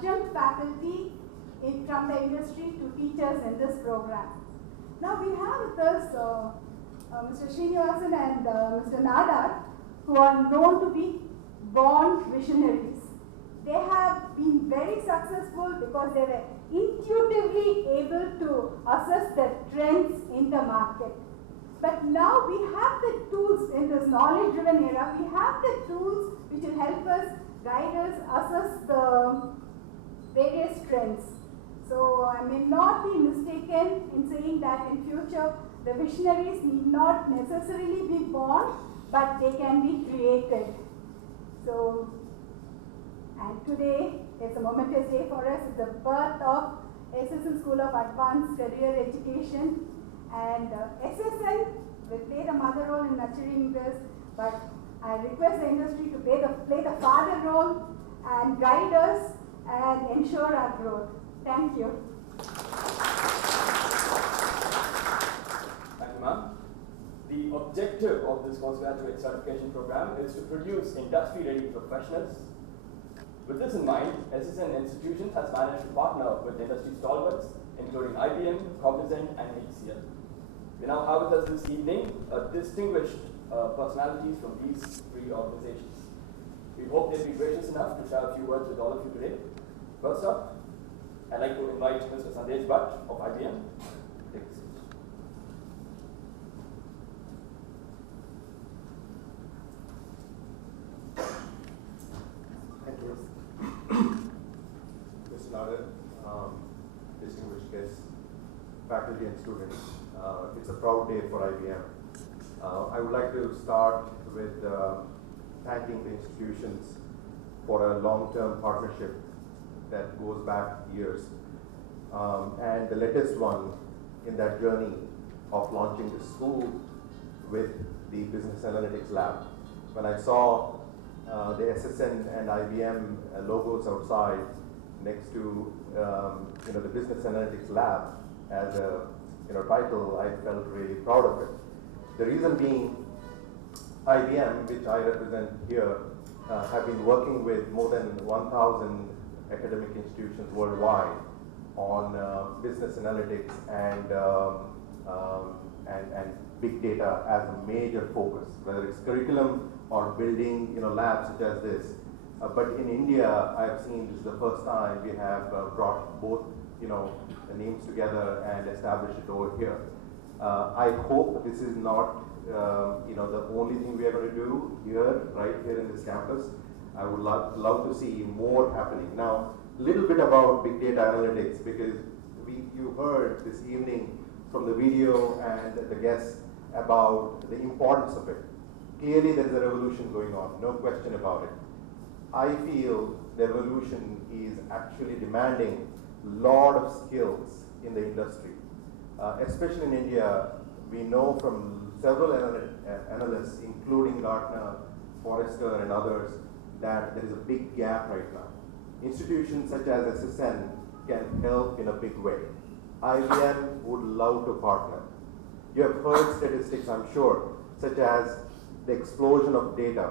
adjunct faculty from the industry to teach us in this program. Now we have with us Mr. Srinivasan and Mr. Nadar, who are known to be born visionaries. They have been very successful because they were intuitively able to assess the trends in the market. But now we have the tools in this knowledge-driven era. We have the tools which will help us, guide us, assess the various trends. So I may not be mistaken in saying that in future the visionaries need not necessarily be born, but they can be created. So, and today is a momentous day for us. It's the birth of SSN School of Advanced Career Education, and SSN will play the mother role in nurturing this, but I request the industry to play the father role and guide us and ensure our growth. Thank you. Thank you, ma'am. The objective of this postgraduate certification program is to produce industry-ready professionals. With this in mind, SSN Institutions has managed to partner with industry stalwarts, including IBM, Cognizant, and HCL. We now have with us this evening distinguished personalities from these three organizations. We hope they'll be gracious enough to share a few words with all of you today. First up, I'd like to invite Mr. Sandesh Bhatt of IBM. Take a seat. Thank you. Mr. Nadar, distinguished guests, faculty and students, it's a proud day for IBM. I would like to start with thanking the institutions for a long-term partnership that goes back years. And the latest one in that journey of launching the school with the Business Analytics Lab. When I saw the SSN and IBM logos outside next to the Business Analytics Lab as a title, I felt really proud of it. The reason being, IBM, which I represent here, have been working with more than 1,000 academic institutions worldwide on business analytics and big data as a major focus, whether it's curriculum or building labs such as this. But in India, I've seen this is the first time we have brought both the names together and established it over here. I hope this is not the only thing we are going to do here, right here in this campus. I would love to see more happening. Now, a little bit about big data analytics, because you heard this evening from the video and the guests about the importance of it. Clearly, there is a revolution going on, no question about it. I feel the revolution is actually demanding a lot of skills in the industry. Especially in India, we know from several analysts, including Gartner, Forrester, and others, that there is a big gap right now. Institutions such as SSN can help in a big way. IBM would love to partner. You have heard statistics, I'm sure, such as the explosion of data.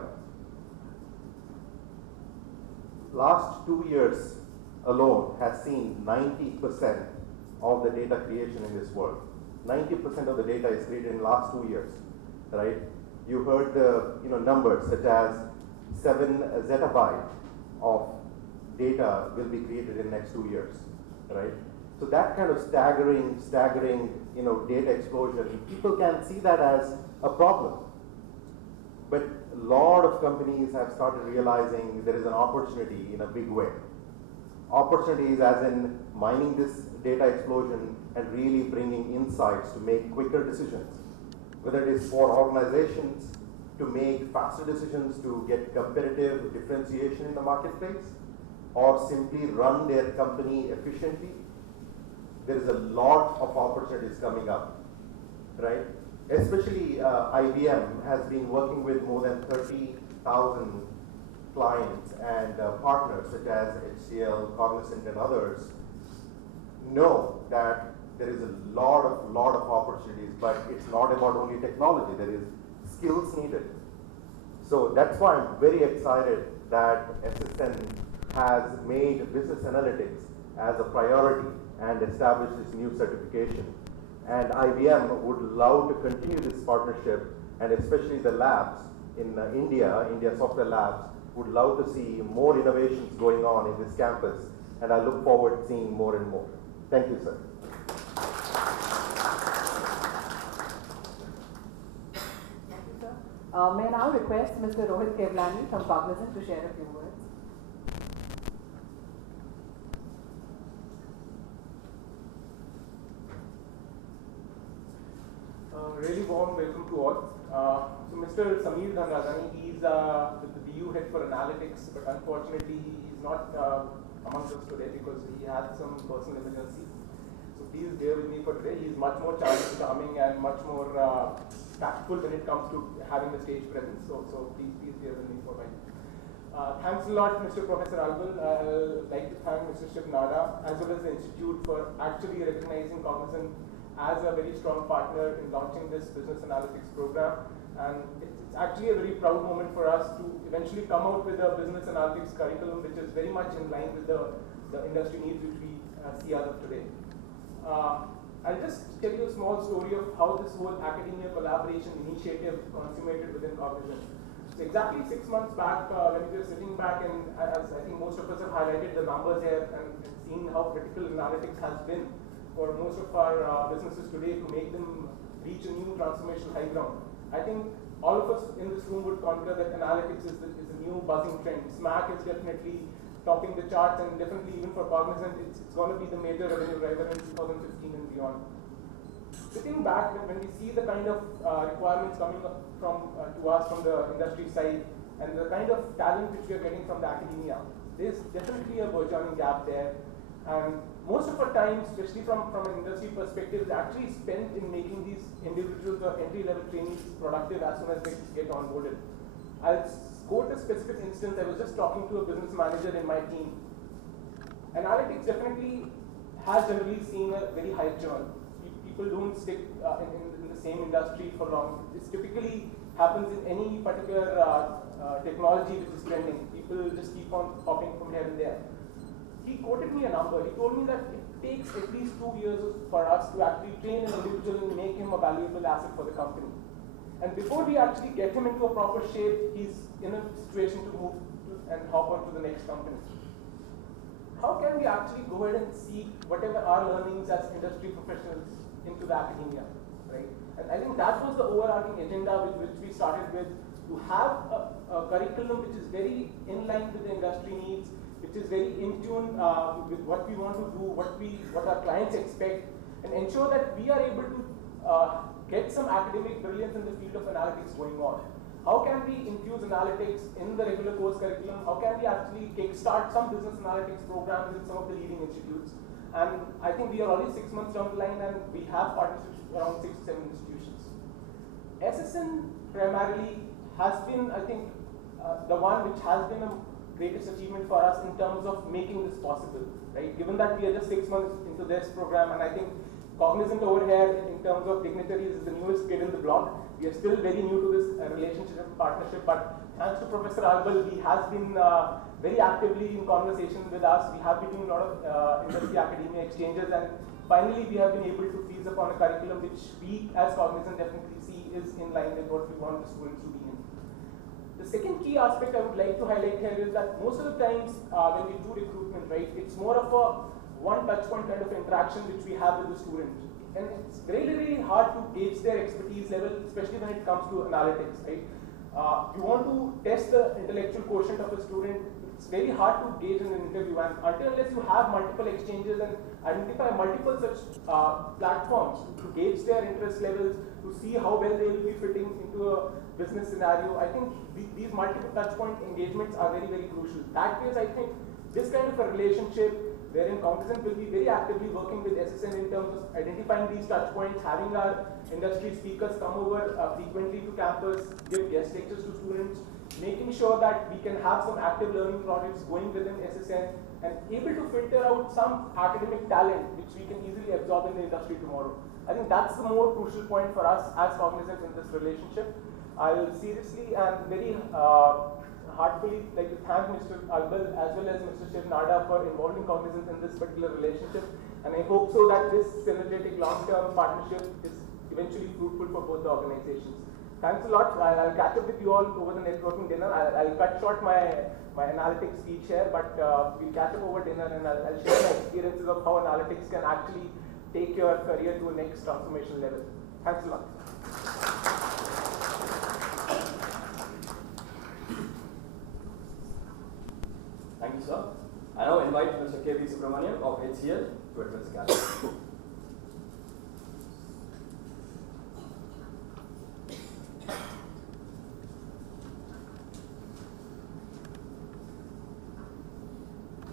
Last 2 years alone has seen 90% of the data creation in this world. 90% of the data is created in the last 2 years, right? You heard the numbers such as 7 zettabyte of data will be created in the next 2 years, right? So that kind of staggering data explosion, people can see that as a problem. But a lot of companies have started realizing there is an opportunity in a big way. Opportunities as in mining this data explosion and really bringing insights to make quicker decisions. Whether it is for organizations to make faster decisions to get competitive differentiation in the marketplace, or simply run their company efficiently, there is a lot of opportunities coming up, right? Especially IBM has been working with more than 30,000 clients and partners such as HCL, Cognizant, and others. Know that there is a lot of opportunities, but it's not about only technology. There is skills needed. So that's why I'm very excited that SSN has made business analytics as a priority and established this new certification. And IBM would love to continue this partnership, and especially the labs in India software labs would love to see more innovations going on in this campus, and I look forward to seeing more and more. Thank you, sir. Thank you, sir. May I now request Mr. Rohit Kevlani from Cognizant to share a few words. Really warm welcome to all. So Mr. Sameer Dhanradhani, he's the BU head for analytics, but unfortunately he's not amongst us today because he had some personal emergency. So please bear with me for today. He's much more charming and much more tactful when it comes to having the stage presence. So please bear with me for a while. Thanks a lot, Mr. Professor Albal. I'd like to thank Mr. Shiv Nadar as well as the Institute for actually recognizing Cognizant as a very strong partner in launching this business analytics program. And it's actually a very proud moment for us to eventually come out with a business analytics curriculum which is very much in line with the industry needs which we see as of today. I'll just tell you a small story of how this whole academia collaboration initiative consummated within Cognizant. So exactly 6 months back, when we were sitting back, and as I think most of us have highlighted the numbers here and seen how critical analytics has been for most of our businesses today to make them reach a new transformational high ground. I think all of us in this room would concur that analytics is the new buzzing trend. SMAC is definitely topping the charts, and definitely even for Cognizant, it's going to be the major revenue driver in 2015 and beyond. Sitting back, when we see the kind of requirements coming up to us from the industry side and the kind of talent which we are getting from the academia, there's definitely a burgeoning gap there. And most of our time, especially from an industry perspective, is actually spent in making these individuals or entry-level trainees productive as soon as they get onboarded. I'll quote a specific instance. I was just talking to a business manager in my team. Analytics definitely has generally seen a very high churn. People don't stick in the same industry for long. This typically happens in any particular technology which is trending. People just keep on hopping from here and there. He quoted me a number. He told me that it takes at least 2 years for us to actually train an individual and make him a valuable asset for the company. And before we actually get him into a proper shape, he's in a situation to move and hop on to the next company. How can we actually go ahead and see whatever our learnings as industry professionals into the academia, right? And I think that was the overarching agenda which we started with, to have a curriculum which is very in line with the industry needs, which is very in tune with what we want to do, what our clients expect, and ensure that we are able to get some academic brilliance in the field of analytics going on. How can we infuse analytics in the regular course curriculum? How can we actually kickstart some business analytics programs in some of the leading institutes? And I think we are already 6 months down the line, and we have partnerships around 6 to 7 institutions. SSN primarily has been, I think, the one which has been a greatest achievement for us in terms of making this possible, right? Given that we are just 6 months into this program, and I think Cognizant over here in terms of dignitaries is the newest kid in the block. We are still very new to this relationship and partnership, but thanks to Professor Albal, he has been very actively in conversation with us. We have been doing a lot of industry academia exchanges, and finally we have been able to freeze upon a curriculum which we as Cognizant definitely see is in line with what we want the students to be in. The second key aspect I would like to highlight here is that most of the times when we do recruitment, right, it's more of a one touch point kind of interaction which we have with the student. And it's really, really hard to gauge their expertise level, especially when it comes to analytics, right? You want to test the intellectual quotient of a student, it's very hard to gauge in an interview, and unless you have multiple exchanges and identify multiple such platforms to gauge their interest levels, to see how well they will be fitting into a business scenario, I think these multiple touch point engagements are very, very crucial. That is, I think, this kind of a relationship wherein Cognizant will be very actively working with SSN in terms of identifying these touch points, having our industry speakers come over frequently to campus, give guest lectures to students, making sure that we can have some active learning projects going within SSN and able to filter out some academic talent which we can easily absorb in the industry tomorrow. I think that's the more crucial point for us as Cognizant in this relationship. I'll seriously and very heartfully like to thank Mr. Albal as well as Mr. Shiv Nadar for involving Cognizant in this particular relationship, and I hope so that this synergetic long-term partnership is eventually fruitful for both the organizations. Thanks a lot. I'll catch up with you all over the networking dinner. I'll cut short my analytics speech here, but we'll catch up over dinner, and I'll share my experiences of how analytics can actually take your career to a next transformational level. Thanks a lot. Thank you, sir. I now invite Mr. K.V. Subramaniam of HCL to address the gathering.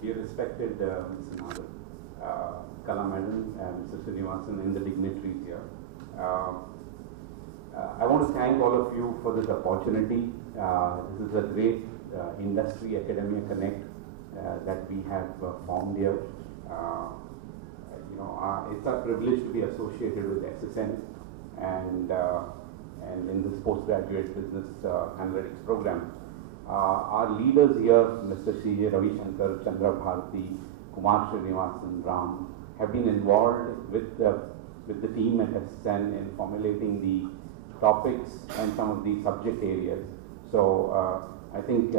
Dear respected Mr. Nadar, Kala Madam, Mr. Srinivasan, and the dignitaries here. I want to thank all of you for this opportunity. This is a great industry academia connect that we have formed here. It's our privilege to be associated with SSN and in this postgraduate business analytics program. Our leaders here, Mr. C.J. Ravi Shankar, Chandra Bharati, Kumar Srinivasan, Ram, have been involved with the team at SSN in formulating the topics and some of the subject areas. So I think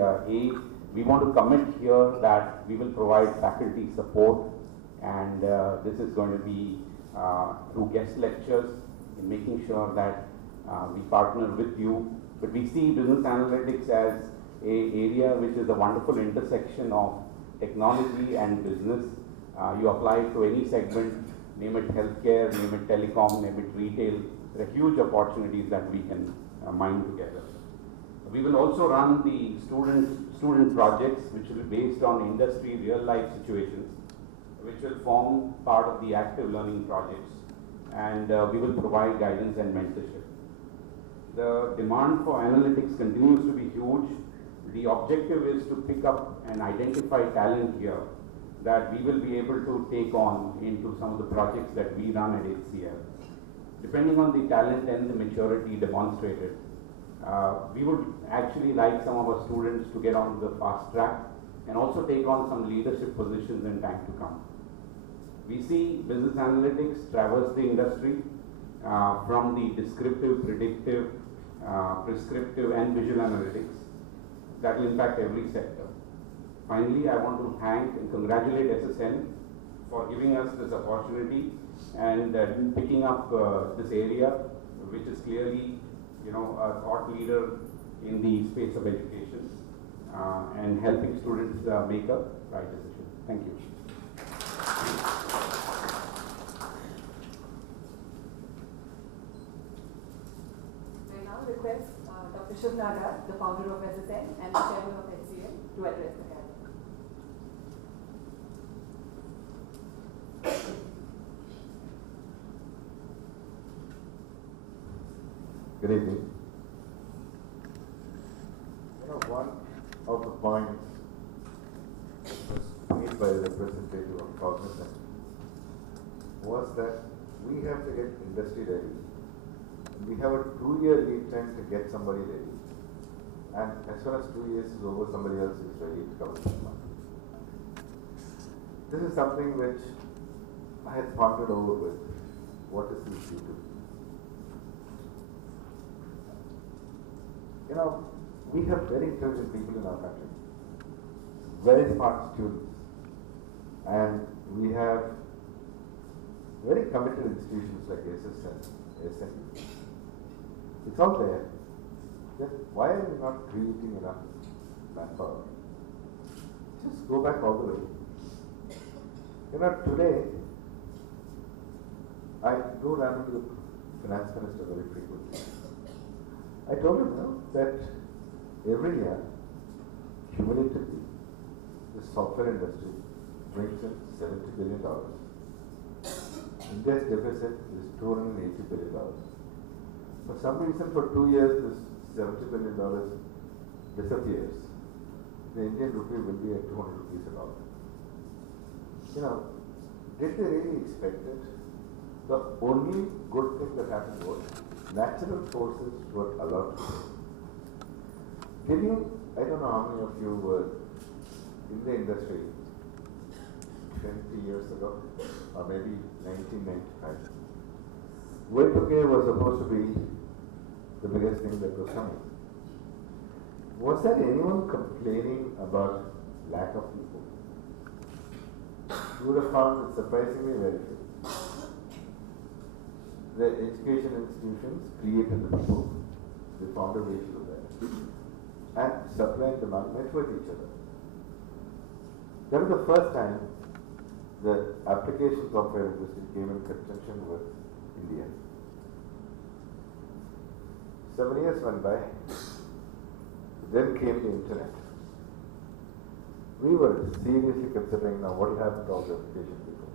we want to commit here that we will provide faculty support, and this is going to be through guest lectures in making sure that we partner with you. But we see business analytics as an area which is a wonderful intersection of technology and business. You apply it to any segment, name it healthcare, name it telecom, name it retail. There are huge opportunities that we can mine together. We will also run the student projects, which will be based on industry real life situations, which will form part of the active learning projects, and we will provide guidance and mentorship. The demand for analytics continues to be huge. The objective is to pick up and identify talent here that we will be able to take on into some of the projects that we run at HCL. Depending on the talent and the maturity demonstrated, we would actually like some of our students to get on the fast track and also take on some leadership positions in time to come. We see business analytics traverse the industry from the descriptive, predictive, prescriptive and visual analytics that will impact every sector. Finally, I want to thank and congratulate SSN for giving us this opportunity and picking up this area, which is clearly, a thought leader in the space of education and helping students make a right decision. Thank you. I now request Dr. Shiv Nadar, the founder of SSN and the chairman of HCL, to address the gathering. Good evening. One of the points was made by the representative of Cognizant was that we have to get industry ready. We have a 2-year lead time to get somebody ready. And as soon as 2 years is over, somebody else is ready to cover this market. This is something which I had pondered over with. What is this due to? We have very intelligent people in our country, very smart students, and we have very committed institutions like SSN, SSN. It's all there. Then why are we not creating enough manpower? Just go back all the way. Today, I go down to the finance minister very frequently. I told him that every year, cumulatively, the software industry brings in $70 billion. India's deficit is $280 billion. For some reason, for 2 years, this $70 billion disappears. The Indian rupee will be at 200 rupees a dollar. Did they really expect it? The only good thing that happened was natural forces were allowed to grow. Can you I don't know how many of you were in the industry 20 years ago, or maybe 1995. Y2K was supposed to be the biggest thing that was coming. Was there anyone complaining about lack of people? You would have found it surprisingly very few. The education institutions created the people, the foundation of that, and supply and demand met with each other. That was the first time the application software industry came in conjunction with India. 7 years went by, then came the internet. We were seriously considering now what will happen to all the application people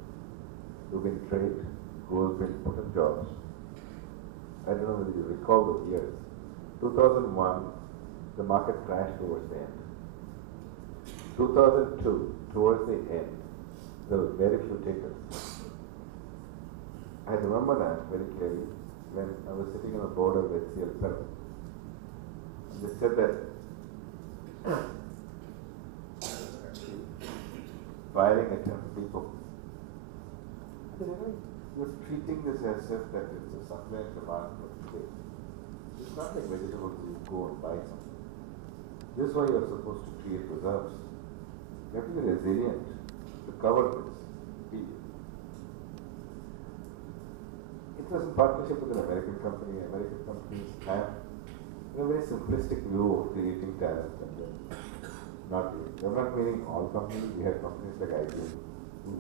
who've been trained, who have been put in jobs. I don't know whether you recall those years. 2001, the market crashed towards the end. 2002, towards the end, there were very few takers. I remember that very clearly when I was sitting on the board of HCL 7. They said that firing at 10 people. I said, you're treating this as if that it's a supply and demand for today. It's not like vegetables you go and buy something. This is why you're supposed to create reserves. You have to be resilient to cover this. It was in partnership with an American company. American companies have a very simplistic view of creating talent. And not really. I'm not meaning all companies. We have companies like IBM who